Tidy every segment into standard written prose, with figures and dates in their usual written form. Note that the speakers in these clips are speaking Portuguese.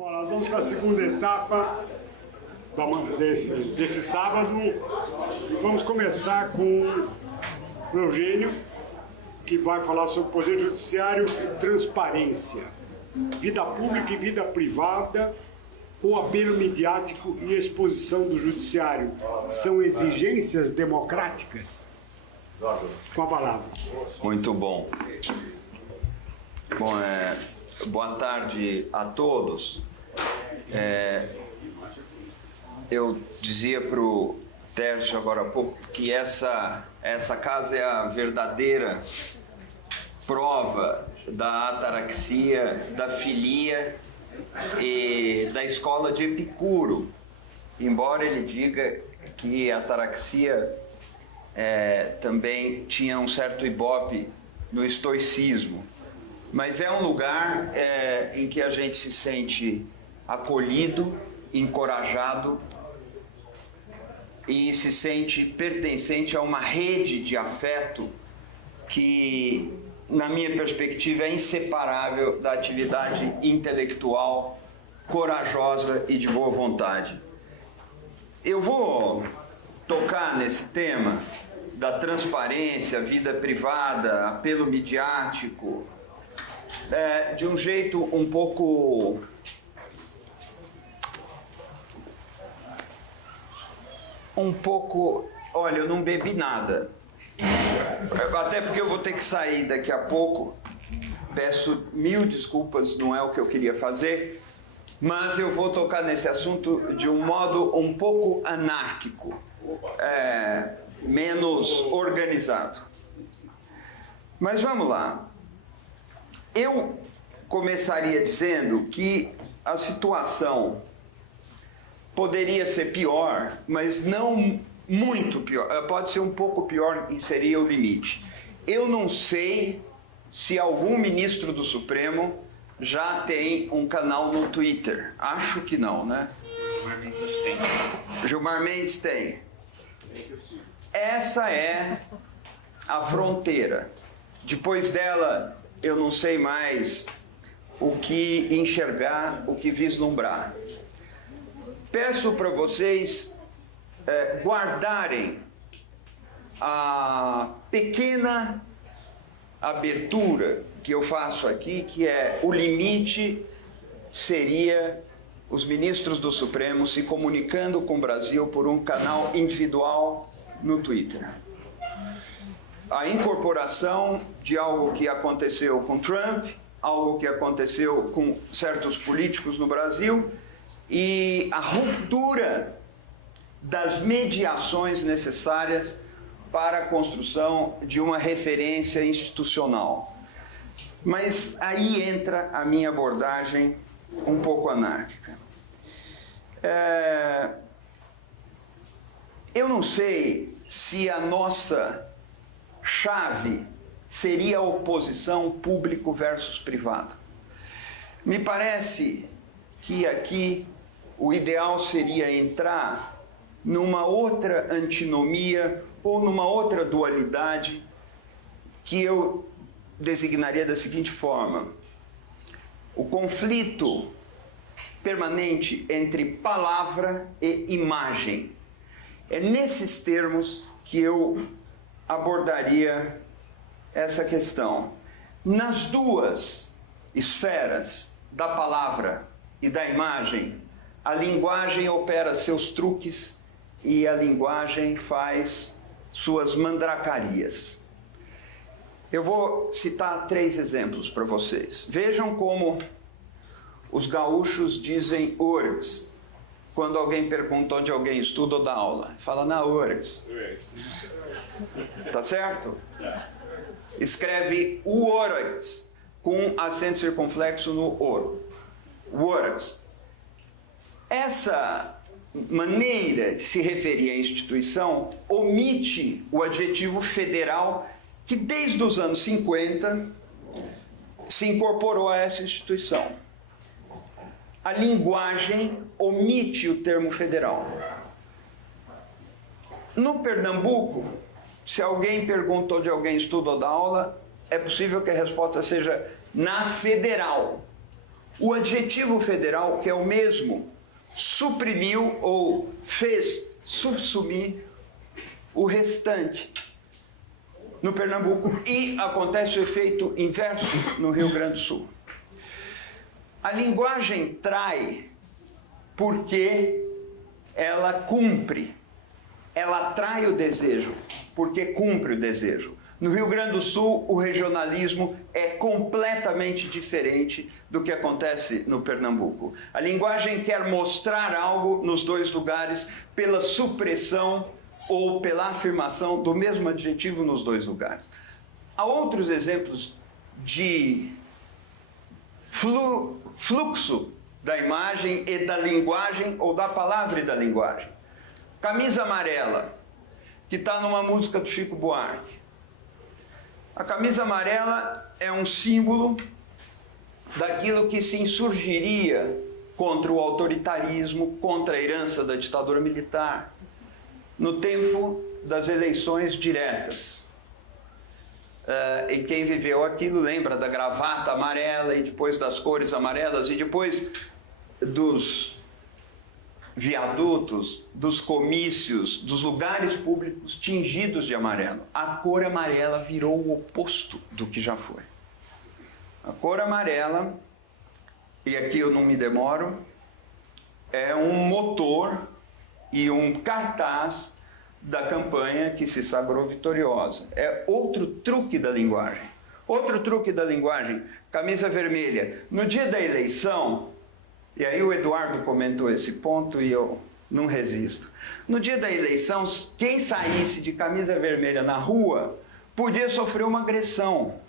Bom, nós vamos para a segunda etapa desse sábado e vamos começar com o Eugênio, que vai falar sobre poder judiciário e transparência, vida pública e vida privada, o apelo midiático e exposição do judiciário são exigências democráticas? Com a palavra. Muito bom. Bom, boa tarde a todos. Eu dizia para o Tércio agora há pouco que essa casa é a verdadeira prova da ataraxia, da filia e da escola de Epicuro. Embora ele diga que a ataraxia também tinha um certo ibope no estoicismo. Mas é um lugar em que a gente se sente acolhido, encorajado e se sente pertencente a uma rede de afeto que, na minha perspectiva, é inseparável da atividade intelectual corajosa e de boa vontade. Eu vou tocar nesse tema da transparência, vida privada, apelo midiático, de um jeito um pouco olha, eu não bebi nada, até porque eu vou ter que sair daqui a pouco, peço mil desculpas, não é o que eu queria fazer, mas eu vou tocar nesse assunto de um modo um pouco anárquico, menos organizado. Mas vamos lá. Eu começaria dizendo que a situação poderia ser pior, mas não muito pior. Pode ser um pouco pior e seria o limite. Eu não sei se algum ministro do Supremo já tem um canal no Twitter. Acho que não, né? Gilmar Mendes tem. Gilmar Mendes tem. Essa é a fronteira. Depois dela, eu não sei mais o que enxergar, o que vislumbrar. Peço para vocês guardarem a pequena abertura que eu faço aqui, que o limite seria os ministros do Supremo se comunicando com o Brasil por um canal individual no Twitter. A incorporação de algo que aconteceu com Trump, algo que aconteceu com certos políticos no Brasil e a ruptura das mediações necessárias para a construção de uma referência institucional. Mas aí entra a minha abordagem um pouco anárquica. Eu não sei se a nossa chave seria a oposição público versus privado. Me parece que aqui o ideal seria entrar numa outra antinomia ou numa outra dualidade que eu designaria da seguinte forma: o conflito permanente entre palavra e imagem. É nesses termos que eu abordaria essa questão. Nas duas esferas da palavra e da imagem, a linguagem opera seus truques e a linguagem faz suas mandracarias. Eu vou citar 3 exemplos para vocês. Vejam como os gaúchos dizem URGS quando alguém pergunta onde alguém estuda ou dá aula. Fala na URGS. Tá certo? Escreve URGS com acento circunflexo no ouro. URGS. Essa maneira de se referir à instituição omite o adjetivo federal que desde os anos 50 se incorporou a essa instituição. A linguagem omite o termo federal. No Pernambuco, se alguém pergunta onde alguém estuda ou dá aula, é possível que a resposta seja na federal. O adjetivo federal, que é o mesmo, suprimiu ou fez subsumir o restante no Pernambuco, e acontece o efeito inverso no Rio Grande do Sul. A linguagem trai porque ela cumpre, ela trai o desejo porque cumpre o desejo. No Rio Grande do Sul, o regionalismo é completamente diferente do que acontece no Pernambuco. A linguagem quer mostrar algo nos dois lugares pela supressão ou pela afirmação do mesmo adjetivo nos dois lugares. Há outros exemplos de fluxo da imagem e da linguagem, ou da palavra e da linguagem. Camisa amarela, que está numa música do Chico Buarque. A camisa amarela é um símbolo daquilo que se insurgiria contra o autoritarismo, contra a herança da ditadura militar, no tempo das eleições diretas. E quem viveu aquilo lembra da gravata amarela, e depois das cores amarelas, e depois dos viadutos, dos comícios, dos lugares públicos tingidos de amarelo. A cor amarela virou o oposto do que já foi. A cor amarela, e aqui eu não me demoro, é um motor e um cartaz da campanha que se sagrou vitoriosa. É outro truque da linguagem. Outro truque da linguagem, camisa vermelha. No dia da eleição, e aí o Eduardo comentou esse ponto e eu não resisto. No dia da eleição, quem saísse de camisa vermelha na rua podia sofrer uma agressão.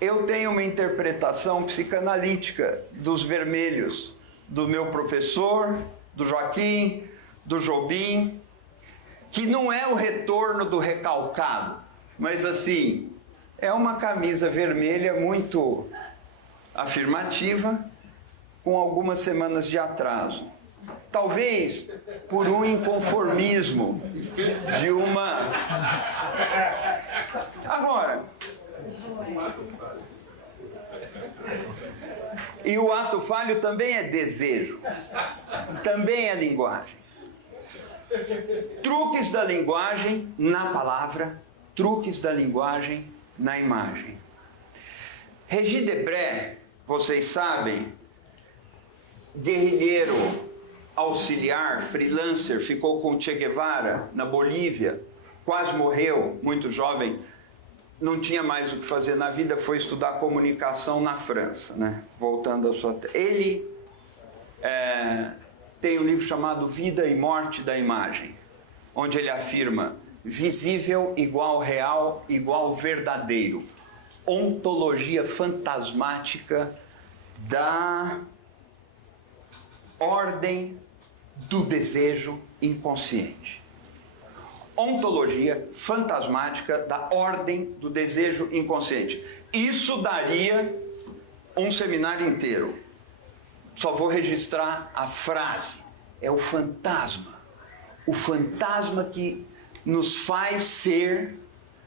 Eu tenho uma interpretação psicanalítica dos vermelhos, do meu professor, do Joaquim, do Jobim, que não é o retorno do recalcado, mas assim, é uma camisa vermelha muito afirmativa, com algumas semanas de atraso. Talvez por um inconformismo de uma... Agora, e o ato falho também é desejo, também é linguagem. Truques da linguagem na palavra, truques da linguagem na imagem. Regi Debré, vocês sabem, guerrilheiro, auxiliar, freelancer, ficou com Che Guevara na Bolívia, quase morreu, muito jovem, não tinha mais o que fazer na vida, foi estudar comunicação na França, né? Voltando à sua... Ele tem um livro chamado Vida e Morte da Imagem, onde ele afirma: visível igual real igual verdadeiro. Ontologia fantasmática da ordem do desejo inconsciente. Ontologia fantasmática da ordem do desejo inconsciente. Isso daria um seminário inteiro. Só vou registrar a frase. É o fantasma. O fantasma que nos faz ser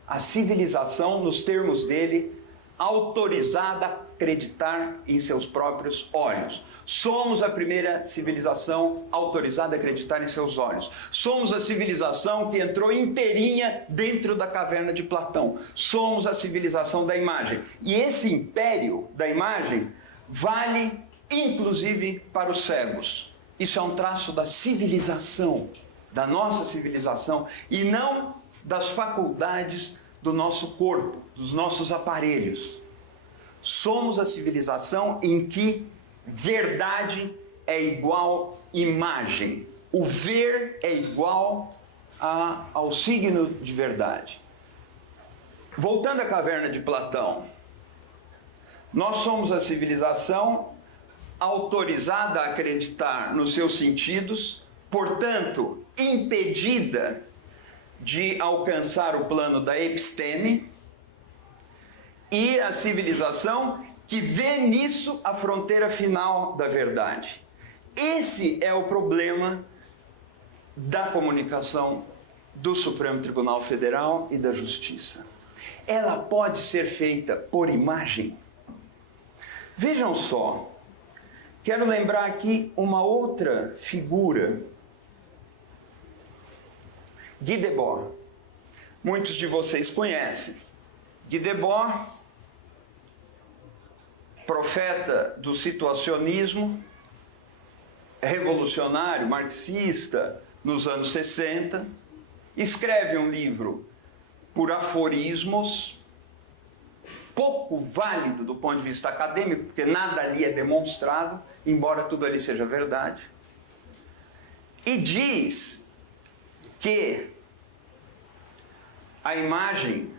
a civilização, nos termos dele, autorizada a acreditar em seus próprios olhos. Somos a primeira civilização autorizada a acreditar em seus olhos. Somos a civilização que entrou inteirinha dentro da caverna de Platão. Somos a civilização da imagem. E esse império da imagem vale inclusive para os cegos. Isso é um traço da civilização, da nossa civilização, e não das faculdades do nosso corpo, dos nossos aparelhos. Somos a civilização em que verdade é igual imagem. O ver é igual ao signo de verdade. Voltando à caverna de Platão, nós somos a civilização autorizada a acreditar nos seus sentidos, portanto, impedida de alcançar o plano da episteme, e a civilização que vê nisso a fronteira final da verdade. Esse é o problema da comunicação do Supremo Tribunal Federal e da Justiça. Ela pode ser feita por imagem. Vejam só, quero lembrar aqui uma outra figura, Guy Debord. Muitos de vocês conhecem. Guy Debord, profeta do situacionismo, revolucionário, marxista, nos anos 60, escreve um livro por aforismos, pouco válido do ponto de vista acadêmico, porque nada ali é demonstrado, embora tudo ali seja verdade, e diz que a imagem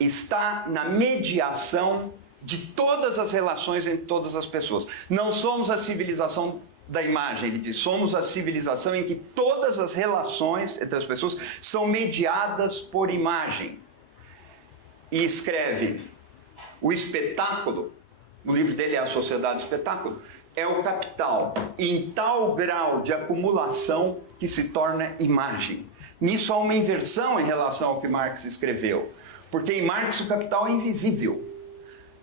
está na mediação de todas as relações entre todas as pessoas. Não somos a civilização da imagem, ele diz, somos a civilização em que todas as relações entre as pessoas são mediadas por imagem. E escreve, o espetáculo, o livro dele é A Sociedade do Espetáculo, é o capital em tal grau de acumulação que se torna imagem. Nisso há uma inversão em relação ao que Marx escreveu, porque em Marx o capital é invisível.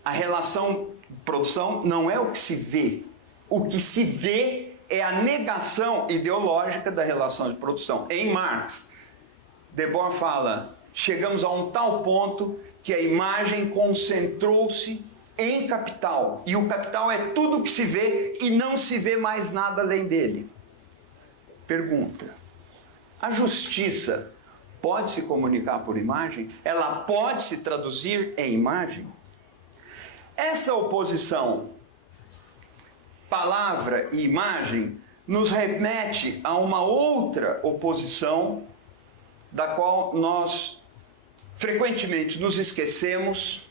A relação de produção não é o que se vê. O que se vê é a negação ideológica da relação de produção. Em Marx, Debord fala, chegamos a um tal ponto que a imagem concentrou-se em capital. E o capital é tudo o que se vê e não se vê mais nada além dele. Pergunta, a justiça pode se comunicar por imagem? Ela pode se traduzir em imagem? Essa oposição, palavra e imagem, nos remete a uma outra oposição da qual nós frequentemente nos esquecemos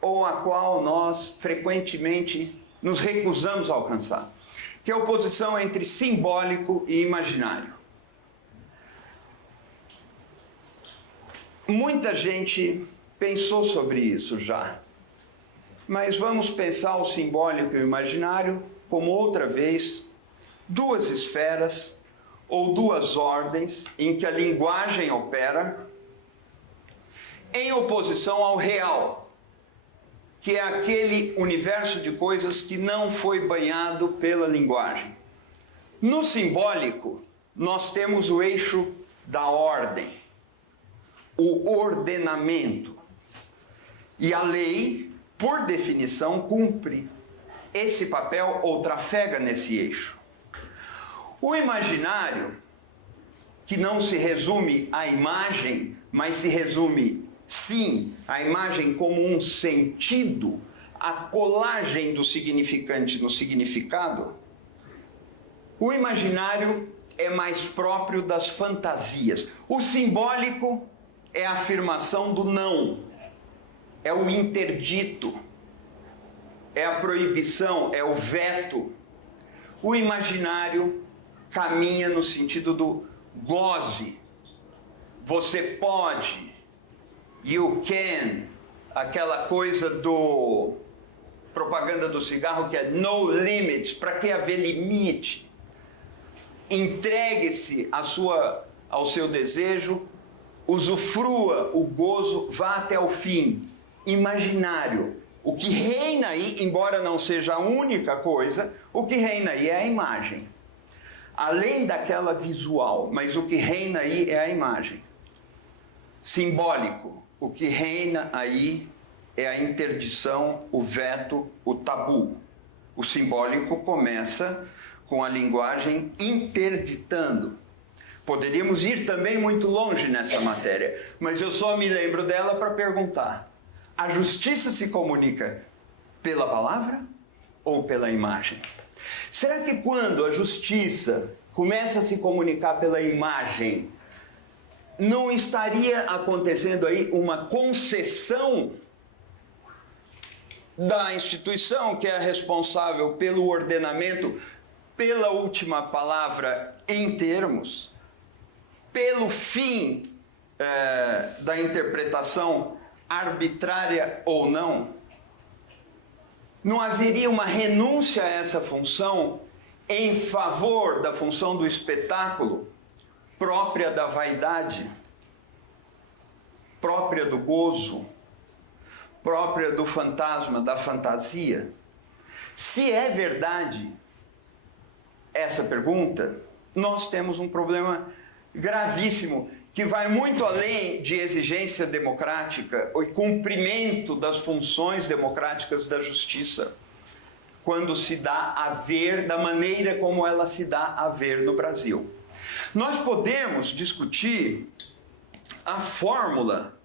ou a qual nós frequentemente nos recusamos a alcançar, que é a oposição entre simbólico e imaginário. Muita gente pensou sobre isso já. Mas vamos pensar o simbólico e o imaginário como outra vez duas esferas ou duas ordens em que a linguagem opera em oposição ao real, que é aquele universo de coisas que não foi banhado pela linguagem. No simbólico, nós temos o eixo da ordem, o ordenamento, e a lei, por definição, cumpre esse papel ou trafega nesse eixo. O imaginário, que não se resume à imagem, mas se resume, sim, à imagem como um sentido, a colagem do significante no significado, o imaginário é mais próprio das fantasias. O simbólico é a afirmação do não. É o interdito, é a proibição, é o veto. O imaginário caminha no sentido do goze. Você pode, you can, aquela coisa do propaganda do cigarro que é no limits, para que haver limite? Entregue-se ao seu desejo, usufrua o gozo, vá até o fim. Imaginário. O que reina aí, embora não seja a única coisa, o que reina aí é a imagem. Além daquela visual, mas o que reina aí é a imagem. Simbólico. O que reina aí é a interdição, o veto, o tabu. O simbólico começa com a linguagem interditando. Poderíamos ir também muito longe nessa matéria, mas eu só me lembro dela para perguntar: a justiça se comunica pela palavra ou pela imagem? Será que quando a justiça começa a se comunicar pela imagem, não estaria acontecendo aí uma concessão da instituição que é responsável pelo ordenamento, pela última palavra em termos, pelo fim da interpretação arbitrária ou não? Não haveria uma renúncia a essa função em favor da função do espetáculo, própria da vaidade, própria do gozo, própria do fantasma, da fantasia? Se é verdade essa pergunta, nós temos um problema gravíssimo que vai muito além de exigência democrática e cumprimento das funções democráticas da justiça, quando se dá a ver da maneira como ela se dá a ver no Brasil. Nós podemos discutir a fórmula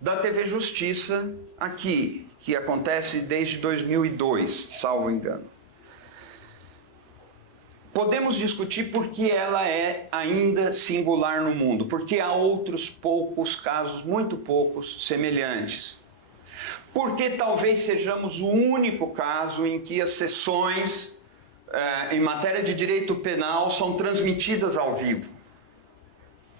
da TV Justiça aqui, que acontece desde 2002, salvo engano. Podemos discutir por que ela é ainda singular no mundo, porque há outros poucos casos, muito poucos, semelhantes. Porque talvez sejamos o único caso em que as sessões em matéria de direito penal são transmitidas ao vivo.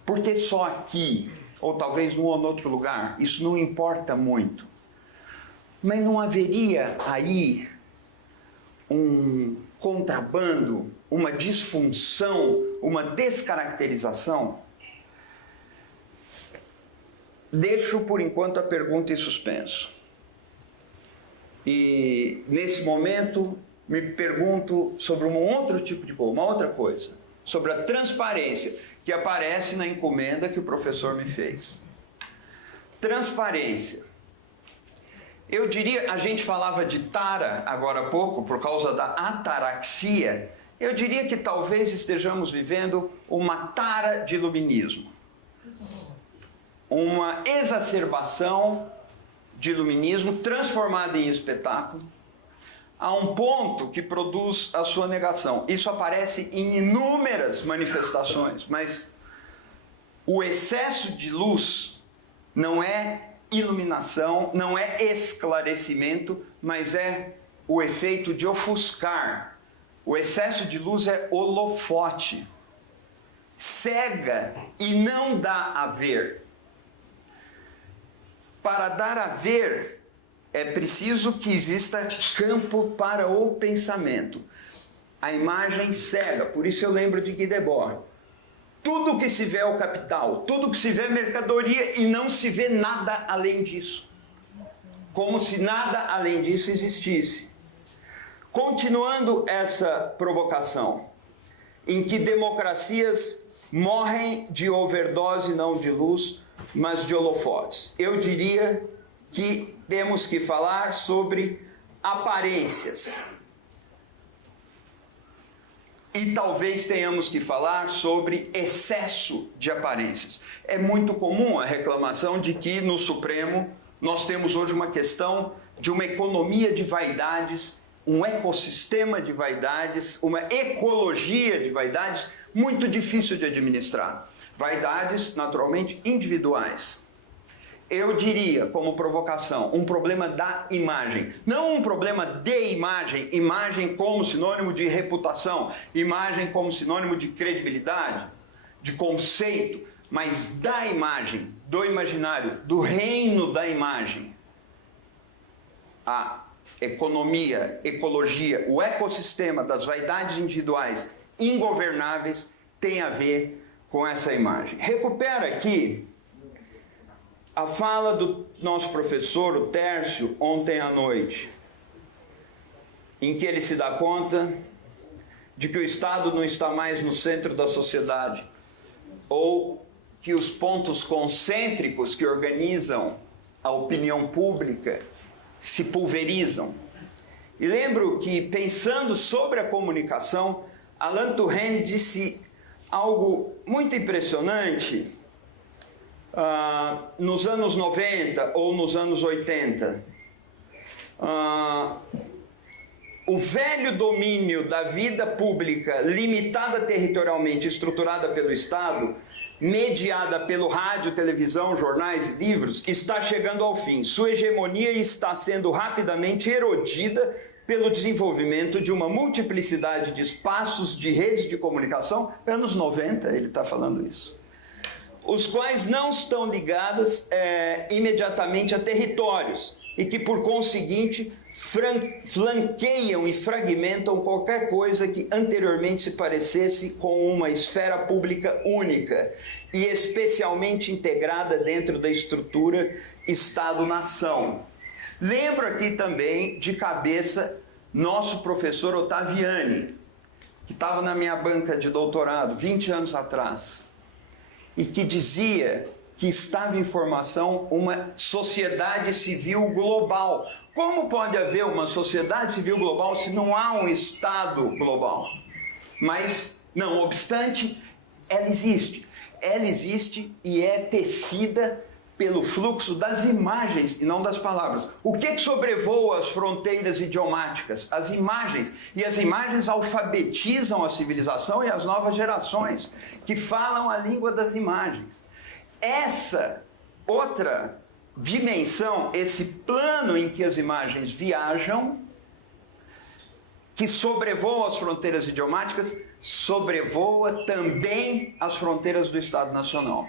Porque só aqui, ou talvez num ou outro lugar, isso não importa muito. Mas não haveria aí um contrabando, uma disfunção, uma descaracterização? Deixo por enquanto a pergunta em suspenso. E nesse momento me pergunto sobre um outro tipo de coisa, uma outra coisa, sobre a transparência que aparece na encomenda que o professor me fez. Transparência. Eu diria, a gente falava de tara agora há pouco, por causa da ataraxia. Eu diria que talvez estejamos vivendo uma tara de iluminismo. Uma exacerbação de iluminismo transformada em espetáculo, a um ponto que produz a sua negação. Isso aparece em inúmeras manifestações, mas o excesso de luz não é iluminação, não é esclarecimento, mas é o efeito de ofuscar. O excesso de luz é holofote, cega e não dá a ver. Para dar a ver, é preciso que exista campo para o pensamento. A imagem cega, por isso eu lembro de Guy Debord. Tudo que se vê é o capital, tudo que se vê é mercadoria e não se vê nada além disso. Como se nada além disso existisse. Continuando essa provocação, em que democracias morrem de overdose não de luz, mas de holofotes. Eu diria que temos que falar sobre aparências. E talvez tenhamos que falar sobre excesso de aparências. É muito comum a reclamação de que no Supremo nós temos hoje uma questão de uma economia de vaidades, um ecossistema de vaidades, uma ecologia de vaidades muito difícil de administrar. Vaidades, naturalmente, individuais. Eu diria, como provocação, um problema da imagem. Não um problema de imagem, imagem como sinônimo de reputação, imagem como sinônimo de credibilidade, de conceito, mas da imagem, do imaginário, do reino da imagem. A economia, ecologia, o ecossistema das vaidades individuais ingovernáveis tem a ver com essa imagem. Recupera aqui a fala do nosso professor, o Tércio, ontem à noite, em que ele se dá conta de que o Estado não está mais no centro da sociedade, ou que os pontos concêntricos que organizam a opinião pública se pulverizam. E lembro que, pensando sobre a comunicação, Alain Touraine disse algo muito impressionante nos anos 90 ou nos anos 80. O velho domínio da vida pública, limitada territorialmente, estruturada pelo Estado, mediada pelo rádio, televisão, jornais e livros, está chegando ao fim. Sua hegemonia está sendo rapidamente erodida pelo desenvolvimento de uma multiplicidade de espaços, de redes de comunicação, anos 90 ele está falando isso, os quais não estão ligados imediatamente a territórios e que, por conseguinte, flanqueiam e fragmentam qualquer coisa que anteriormente se parecesse com uma esfera pública única e especialmente integrada dentro da estrutura Estado-nação. Lembro aqui também de cabeça nosso professor Ottaviani, que estava na minha banca de doutorado 20 anos atrás, e que dizia que estava em formação uma sociedade civil global. Como pode haver uma sociedade civil global se não há um Estado global? Mas, não obstante, ela existe. Ela existe e é tecida pelo fluxo das imagens e não das palavras. O que sobrevoa as fronteiras idiomáticas? As imagens. E as imagens alfabetizam a civilização e as novas gerações, que falam a língua das imagens. Essa outra dimensão, esse plano em que as imagens viajam, que sobrevoa as fronteiras idiomáticas, sobrevoa também as fronteiras do Estado Nacional.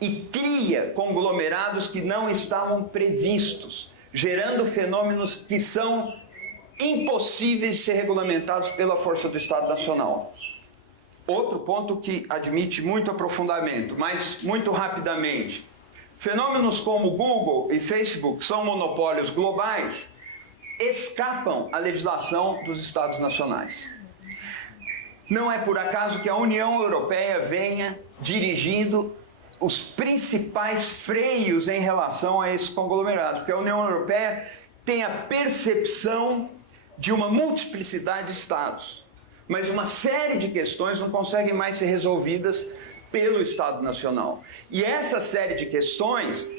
E cria conglomerados que não estavam previstos, gerando fenômenos que são impossíveis de ser regulamentados pela força do Estado Nacional. Outro ponto que admite muito aprofundamento, mas muito rapidamente. Fenômenos como Google e Facebook são monopólios globais, escapam à legislação dos Estados nacionais. Não é por acaso que a União Europeia venha dirigindo os principais freios em relação a esses conglomerados, porque a União Europeia tem a percepção de uma multiplicidade de Estados, mas uma série de questões não conseguem mais ser resolvidas pelo Estado Nacional. E essa série de questões,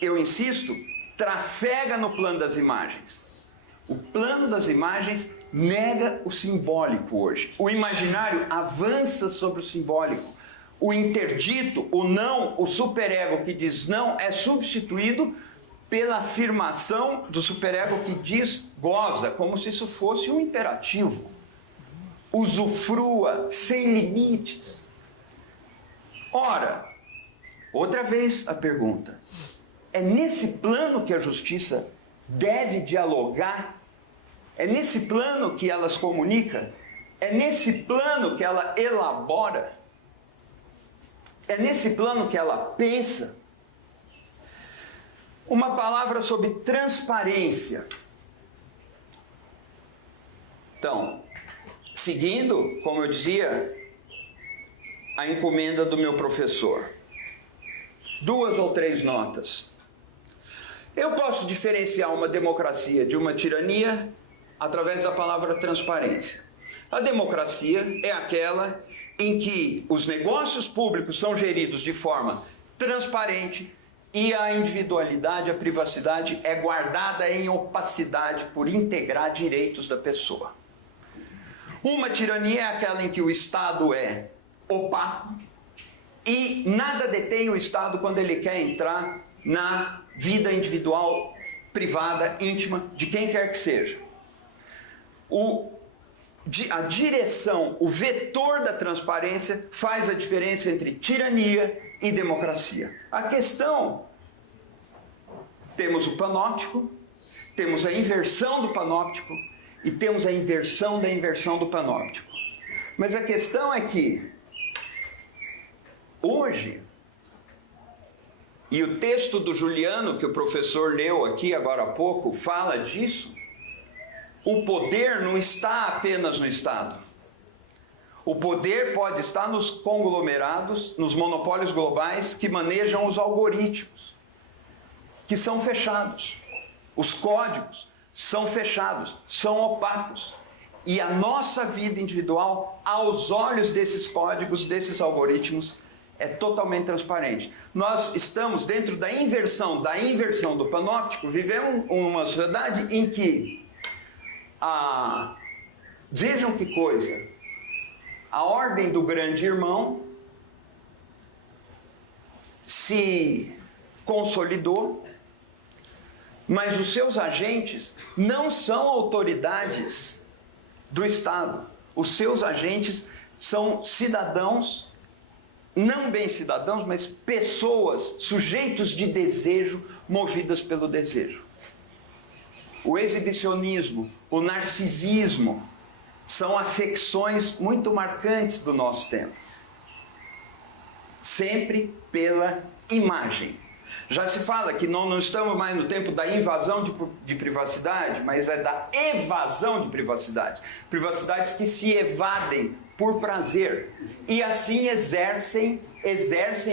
eu insisto, trafega no plano das imagens. O plano das imagens nega o simbólico hoje. O imaginário avança sobre o simbólico. O interdito, o não, o superego que diz não é substituído pela afirmação do superego que diz goza, como se isso fosse um imperativo. Usufrua sem limites. Ora, outra vez a pergunta: é nesse plano que a justiça deve dialogar? É nesse plano que ela se comunica? É nesse plano que ela elabora? É nesse plano que ela pensa? Uma palavra sobre transparência. Então, seguindo, como eu dizia, a encomenda do meu professor. 2 ou 3 notas. Eu posso diferenciar uma democracia de uma tirania através da palavra transparência. A democracia é aquela em que os negócios públicos são geridos de forma transparente e a individualidade, a privacidade é guardada em opacidade por integrar direitos da pessoa. Uma tirania é aquela em que o Estado é opaco e nada detém o Estado quando ele quer entrar na vida individual, privada, íntima, de quem quer que seja. A direção, o vetor da transparência faz a diferença entre tirania e democracia. A questão, temos o panóptico, temos a inversão do panóptico e temos a inversão da inversão do panóptico. Mas a questão é que, hoje, e o texto do Juliano, que o professor leu aqui agora há pouco, fala disso, o poder não está apenas no Estado. O poder pode estar nos conglomerados, nos monopólios globais que manejam os algoritmos, que são fechados. Os códigos são fechados, são opacos. E a nossa vida individual, aos olhos desses códigos, desses algoritmos, é totalmente transparente. Nós estamos dentro da inversão do panóptico, vivemos uma sociedade em que vejam que coisa, a ordem do grande irmão se consolidou, mas os seus agentes não são autoridades do Estado. Os seus agentes são cidadãos, não bem cidadãos, mas pessoas, sujeitos de desejo, movidas pelo desejo. O exibicionismo, o narcisismo, são afecções muito marcantes do nosso tempo. Sempre pela imagem. Já se fala que não estamos mais no tempo da invasão de privacidade, mas é da evasão de privacidades. Privacidades que se evadem por prazer e assim exercem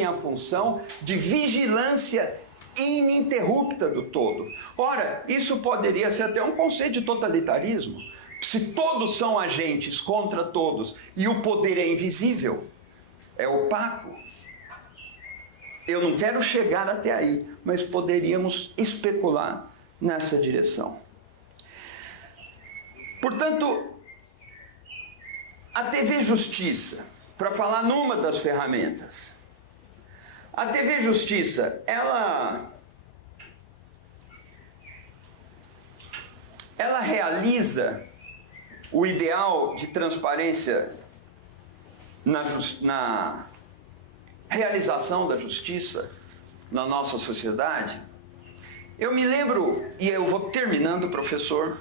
a função de vigilância ininterrupta do todo. Ora, isso poderia ser até um conceito de totalitarismo. Se todos são agentes contra todos e o poder é invisível, é opaco. Eu não quero chegar até aí, mas poderíamos especular nessa direção. Portanto, a TV Justiça, para falar numa das ferramentas, a TV Justiça, ela realiza o ideal de transparência na realização da justiça na nossa sociedade. Eu me lembro, e eu vou terminando, professor,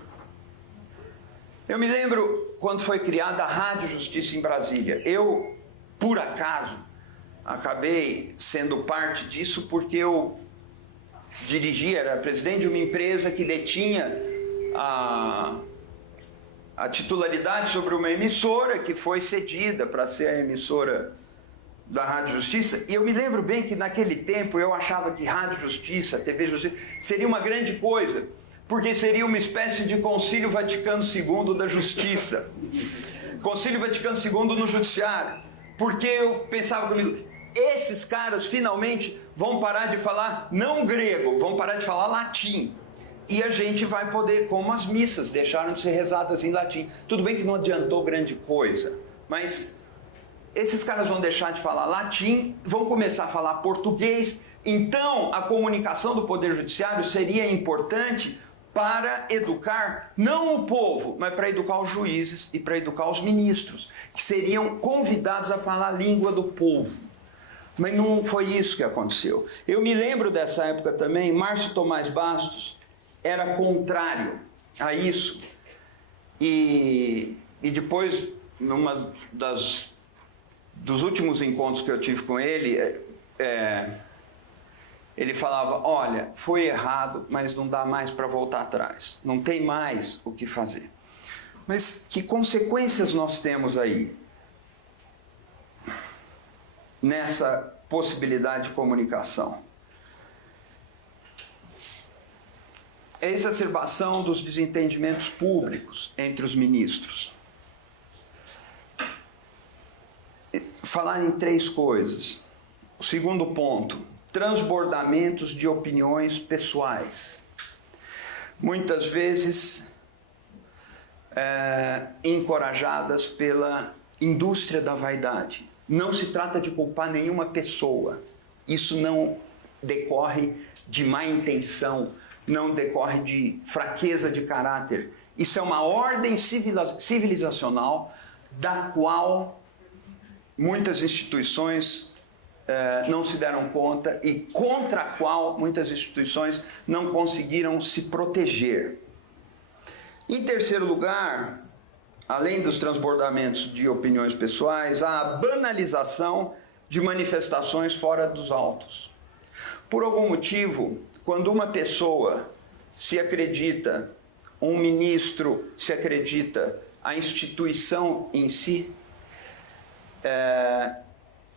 eu me lembro quando foi criada a Rádio Justiça em Brasília. Eu, por acaso, acabei sendo parte disso porque eu era presidente de uma empresa que detinha a titularidade sobre uma emissora que foi cedida para ser a emissora da Rádio Justiça, e eu me lembro bem que naquele tempo eu achava que Rádio Justiça, TV Justiça, seria uma grande coisa, porque seria uma espécie de Concílio Vaticano II da Justiça, Concílio Vaticano II no Judiciário, porque eu pensava comigo, esses caras finalmente vão parar de falar não grego, vão parar de falar latim, e a gente vai poder, como as missas deixaram de ser rezadas em latim. Tudo bem que não adiantou grande coisa, mas esses caras vão deixar de falar latim, vão começar a falar português, então a comunicação do Poder Judiciário seria importante para educar, não o povo, mas para educar os juízes e para educar os ministros, que seriam convidados a falar a língua do povo. Mas não foi isso que aconteceu. Eu me lembro dessa época também, Márcio Tomás Bastos era contrário a isso, e depois, dos últimos encontros que eu tive com ele, ele falava, olha, foi errado, mas não dá mais para voltar atrás, não tem mais o que fazer. Mas que consequências nós temos aí nessa possibilidade de comunicação? É a exacerbação dos desentendimentos públicos entre os ministros. Falar em três coisas. O segundo ponto, transbordamentos de opiniões pessoais. Muitas vezes encorajadas pela indústria da vaidade. Não se trata de culpar nenhuma pessoa. Isso não decorre de má intenção, não decorre de fraqueza de caráter. Isso é uma ordem civilizacional da qual muitas instituições não se deram conta e contra a qual muitas instituições não conseguiram se proteger. Em terceiro lugar, além dos transbordamentos de opiniões pessoais, a banalização de manifestações fora dos autos. Por algum motivo, quando uma pessoa se acredita, um ministro se acredita, a instituição em si,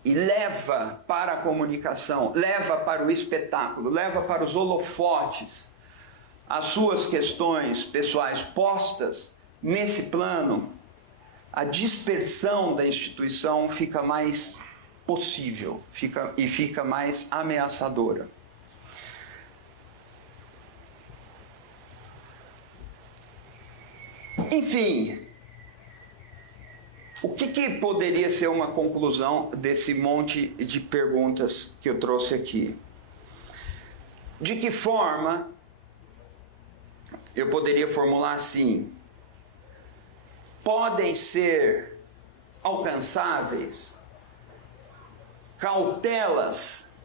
e leva para a comunicação, leva para o espetáculo, leva para os holofotes as suas questões pessoais postas nesse plano, a dispersão da instituição fica mais possível, fica mais ameaçadora. Enfim, o que poderia ser uma conclusão desse monte de perguntas que eu trouxe aqui? De que forma eu poderia formular assim? Podem ser alcançáveis cautelas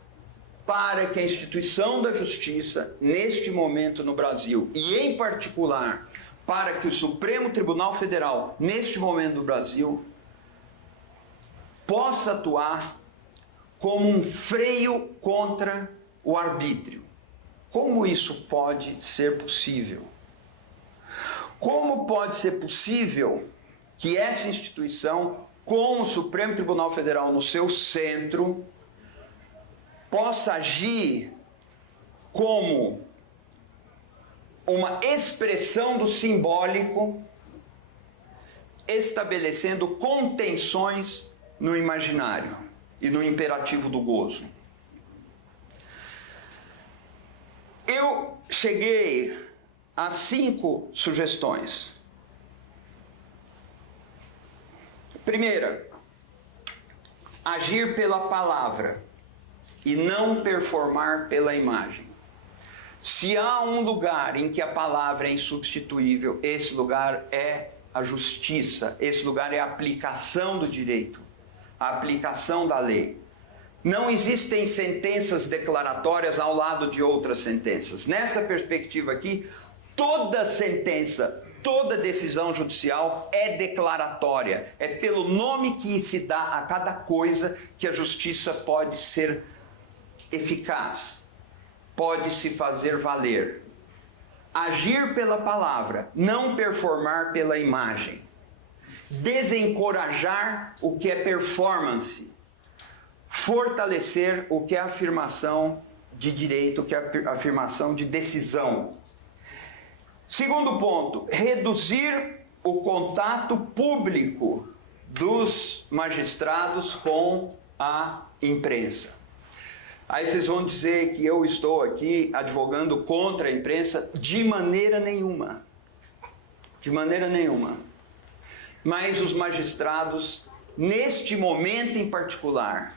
para que a instituição da justiça, neste momento no Brasil, e em particular para que o Supremo Tribunal Federal, neste momento no Brasil, possa atuar como um freio contra o arbítrio. Como isso pode ser possível? Como pode ser possível que essa instituição, com o Supremo Tribunal Federal no seu centro, possa agir como uma expressão do simbólico, estabelecendo contenções no imaginário e no imperativo do gozo? Eu cheguei a 5 sugestões. Primeira, agir pela palavra e não performar pela imagem. Se há um lugar em que a palavra é insubstituível, esse lugar é a justiça, esse lugar é a aplicação do direito, a aplicação da lei. Não existem sentenças declaratórias ao lado de outras sentenças. Nessa perspectiva aqui, toda sentença, toda decisão judicial é declaratória. É pelo nome que se dá a cada coisa que a justiça pode ser eficaz, pode se fazer valer. Agir pela palavra, não performar pela imagem. Desencorajar o que é performance. Fortalecer o que é afirmação de direito, o que é afirmação de decisão. Segundo ponto, reduzir o contato público dos magistrados com a imprensa. Aí vocês vão dizer que eu estou aqui advogando contra a imprensa. De maneira nenhuma. De maneira nenhuma. Mas os magistrados, neste momento em particular,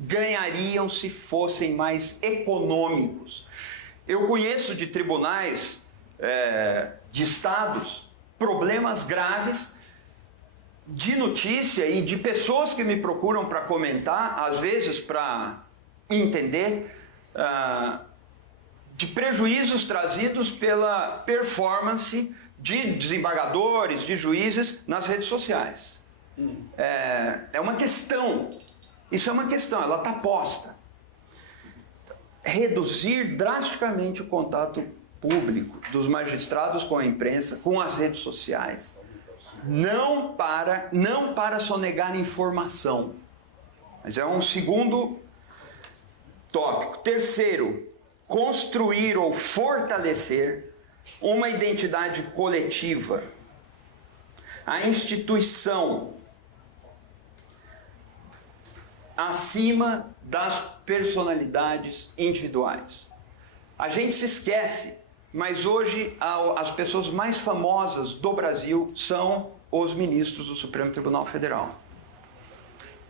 ganhariam se fossem mais econômicos. Eu conheço de tribunais de estados problemas graves de notícia e de pessoas que me procuram para comentar, às vezes para entender, de prejuízos trazidos pela performance de desembargadores, de juízes nas redes sociais. É uma questão, isso é uma questão, ela está posta. Reduzir drasticamente o contato público dos magistrados com a imprensa, com as redes sociais, não para sonegar informação, mas é um segundo tópico. Terceiro, construir ou fortalecer uma identidade coletiva, a instituição acima das personalidades individuais. A gente se esquece, mas hoje as pessoas mais famosas do Brasil são os ministros do Supremo Tribunal Federal.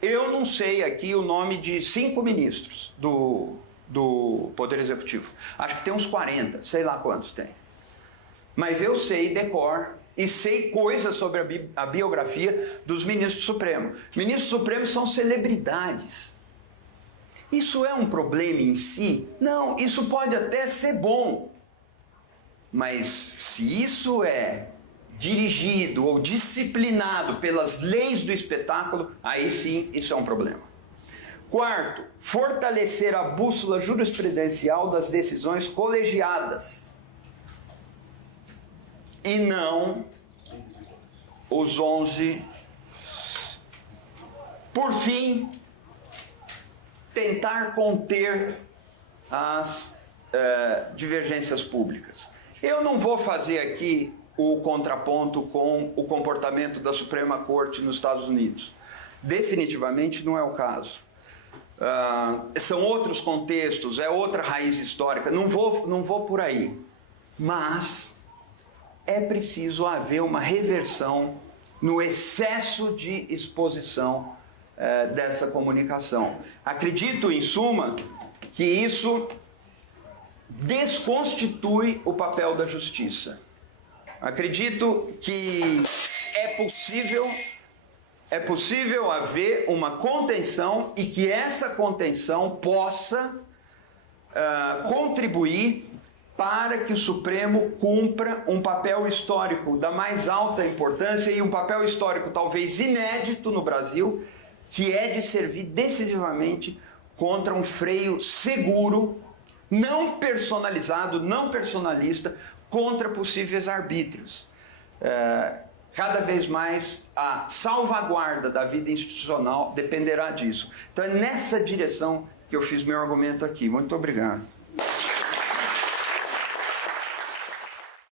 Eu não sei aqui o nome de 5 ministros do Poder Executivo. Acho que tem uns 40, sei lá quantos tem. Mas eu sei decor e sei coisas sobre a biografia dos ministros do Supremo. Ministros supremos são celebridades. Isso é um problema em si? Não, isso pode até ser bom. Mas se isso é dirigido ou disciplinado pelas leis do espetáculo, aí sim isso é um problema. Quarto, fortalecer a bússola jurisprudencial das decisões colegiadas e não os 11. Por fim, tentar conter as divergências públicas. Eu não vou fazer aqui o contraponto com o comportamento da Suprema Corte nos Estados Unidos. Definitivamente não é o caso. São outros contextos, é outra raiz histórica, não vou por aí. Mas é preciso haver uma reversão no excesso de exposição dessa comunicação. Acredito, em suma, que isso desconstitui o papel da justiça. Acredito que é possível haver uma contenção e que essa contenção possa contribuir para que o Supremo cumpra um papel histórico da mais alta importância e um papel histórico talvez inédito no Brasil, que é de servir decisivamente contra um freio seguro, não personalizado, não personalista, contra possíveis arbítrios. Cada vez mais a salvaguarda da vida institucional dependerá disso. Então é nessa direção que eu fiz meu argumento aqui. Muito obrigado.